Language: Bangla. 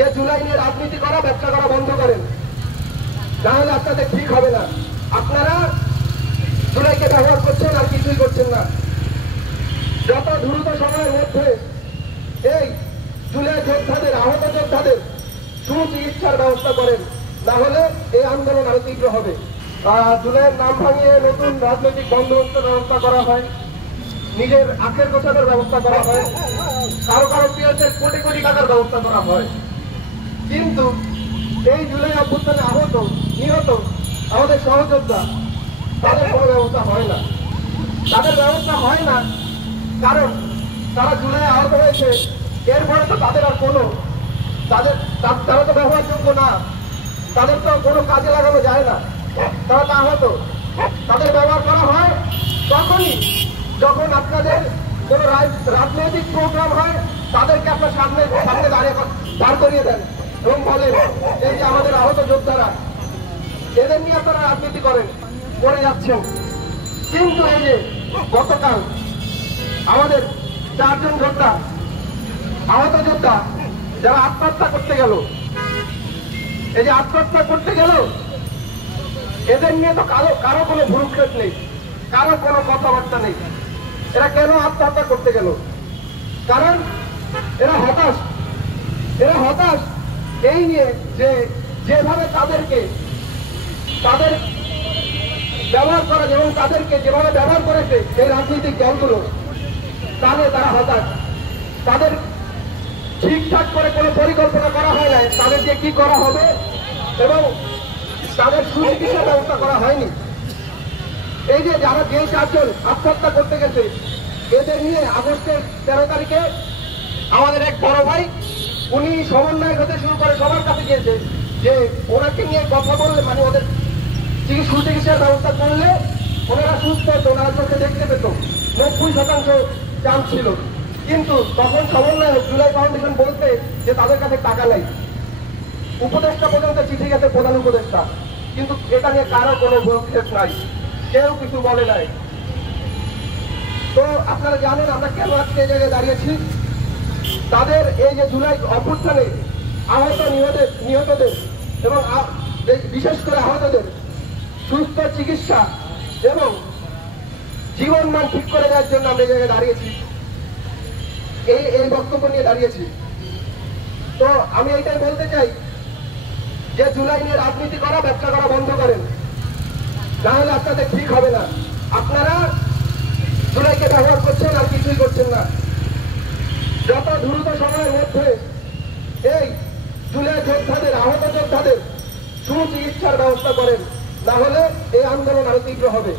যে জুলাই নিয়ে রাজনীতি করা, ব্যবসা করা বন্ধ করেন, না হলে আপনাদের ঠিক হবে না। আপনারা জুলাইকে ব্যবহার করছেন আর কিছুই করছেন না। যত দ্রুত সময়ের মধ্যে এই জুলাই যোদ্ধাদের, আহত যোদ্ধাদের সুচিকিৎসার ব্যবস্থা করেন, না হলে এই আন্দোলন আরো তীব্র হবে। জুলাইয়ের নাম ভাঙিয়ে নতুন রাজনৈতিক বন্দোবস্তের ব্যবস্থা করা হয়, নিজের আখের গোছানোর ব্যবস্থা করা হয়, কারো কারো পিএসের কোটি কোটি টাকার ব্যবস্থা করা হয়। কিন্তু এই জুলাই অভ্যুত্থানে আহত, নিহত আমাদের সহযোদ্ধা, তাদের কোনো ব্যবস্থা হয় না। তাদের ব্যবস্থা হয় না কারণ তারা জুলাই আহত হয়েছে, এরপরে তো তাদের আর কোনো তারা তো ব্যবহারযোগ্য না, তাদের তো কোনো কাজে লাগানো যায় না, তারা তো আহত। তাদের ব্যবহার করা হয় তখনই যখন আপনাদের কোনো রাজনৈতিক প্রোগ্রাম হয়, তাদেরকে আপনার সামনে দাঁড় করিয়ে দেন এবং বলেন এই যে আমাদের আহত যোদ্ধারা, এদের নিয়ে আপনারা রাজনীতি করে যাচ্ছেন। কিন্তু এই যে গতকাল আমাদের 4 জন যোদ্ধা, আহত যোদ্ধা যারা আত্মহত্যা করতে গেল, এই যে আত্মহত্যা করতে গেল, এদের নিয়ে তো কারো কোনো ভুরুক্ষেপ নেই, কারো কোনো কথাবার্তা নেই। এরা কেন আত্মহত্যা করতে গেল? কারণ এরা হতাশ এই নিয়ে যে যেভাবে তাদের ব্যবহার করা এবং তাদেরকে যেভাবে ব্যবহার করেছে এই রাজনৈতিক দলগুলো, তাহলে তারা হতাশ। তাদের ঠিকঠাক করে কোনো পরিকল্পনা করা হয় না তাদের যে কি করা হবে, এবং তাদের সুচিকিৎসার ব্যবস্থা করা হয়নি। এই যে যারা যে 4 জন আত্মহত্যা করতে গেছে, এদের নিয়ে আগস্টের 13 তারিখে আমাদের এক বড় ভাই, উনি সমন্বয় হতে শুরু করে সবার কাছে গিয়েছে যে ওনাকে নিয়ে কথা বললে, মানে ওদের সুচিকিৎসার ব্যবস্থা করলে ওনারা সুস্থ হতো, ওনারা চোখে দেখতে পেত। 90% চান্স ছিল। কিন্তু তখন সমন্বয় জুলাই ফাউন্ডেশন বলতে যে তাদের কাছে টাকা নাই। উপদেষ্টা পর্যন্ত চিঠি গেছে, প্রধান উপদেষ্টা, কিন্তু এটা নিয়ে কারো কোনো ভ্রুক্ষেপ নাই, কেউ কিছু বলে নাই। তো আপনারা জানেন আমরা কেন আজকে এই জায়গায় দাঁড়িয়েছি। তাদের এই যে জুলাই অভ্যুত্থানে আহত নিহতদের এবং বিশেষ করে আহতদের সুস্থ চিকিৎসা এবং জীবন মান ঠিক করে দেওয়ার জন্য আমরা এই জায়গায় দাঁড়িয়েছি, এই বক্তব্য নিয়ে দাঁড়িয়েছি। তো আমি এইটাই বলতে চাই যে জুলাই নিয়ে রাজনীতি করা, ব্যবসা করা বন্ধ করেন, না হলে আপনাদের ঠিক হবে না। আপনারা জুলাইকে ব্যবহার করছেন আর কিছুই করছেন না। যত দ্রুত সময়ের মধ্যে এই জুলাই যোদ্ধাদের, আহত যোদ্ধাদের সুচিকিৎসার ব্যবস্থা করেন, না হলে এই আন্দোলন আরো তীব্র হবে।